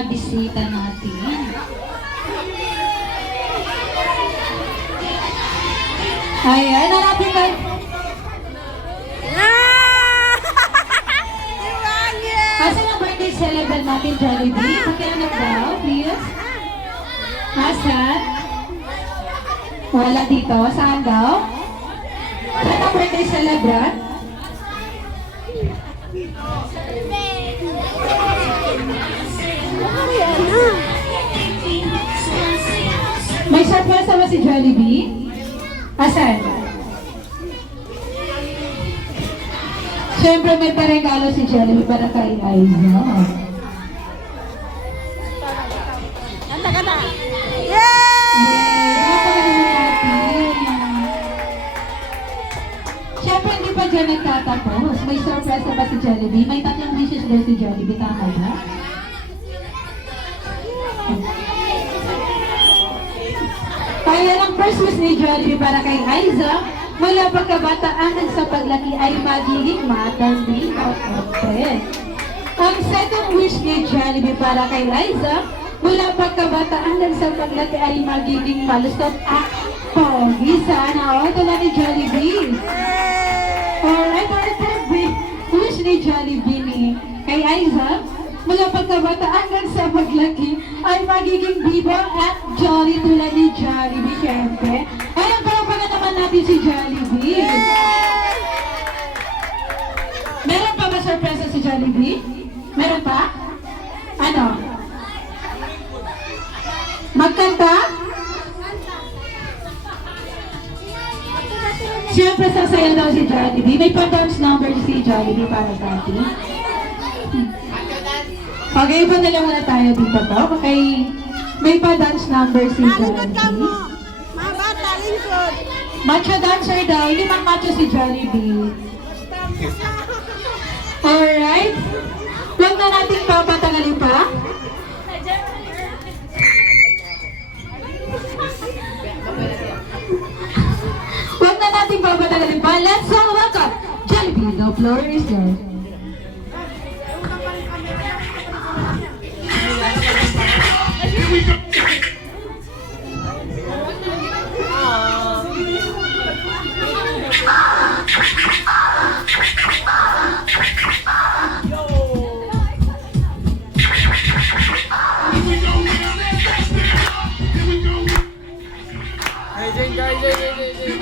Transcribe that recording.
mga bisita natin. Ayan, hanapin tayo. Kasi ang birthday celebrant natin, Jollibee. Pakianap daw, please. Asan? Wala dito. Saan daw? Saan ang birthday celebrant? May surprise ba si Jollibee? Asan? Siyempre may paregalo si Jollibee para kay Aiza. Kanta! Siyempre hindi pa dyan nagtatapos. May surprise ba si Jollibee? May 3 wishes daw si Jollibee. Tama ba? Kaya ang first wish ni Jollibee para kay Aiza, mula pagkabataan hanggang sa paglaki ay magiging matanding kapatid. Ang second wish ni Jollibee para kay Aiza, mula pagkabataan hanggang sa paglaki ay magiging malusot at pogi. Sana all tulad ni Jollibee. Alright, our third wish ni Jollibee ni kay Aiza, mula pagkabataan hanggang sa paglaki ay magiging bibo at jolly tulad ni Jollibee, syempre. Ay, ang kalabagan naman natin si Jollibee. Meron pa ba surpresa si Jollibee? Meron pa? Ano? Magkanta? Siyempre, sasaya daw si Jollibee. May pa-dance number si Jollibee para sa atin. Okay, iba na lang muna tayo dito to. Okay, may pa-dance number si Talingkod ka mo! Jollibee. Maba, talingkod! Macho dancer daw. Hindi man macho si Jollibee. Alright. Huwag na natin papatagalin pa. Huwag na natin papatagalin pa. Let's welcome Jollibee. The floor is yours. Hey, Jane, guys,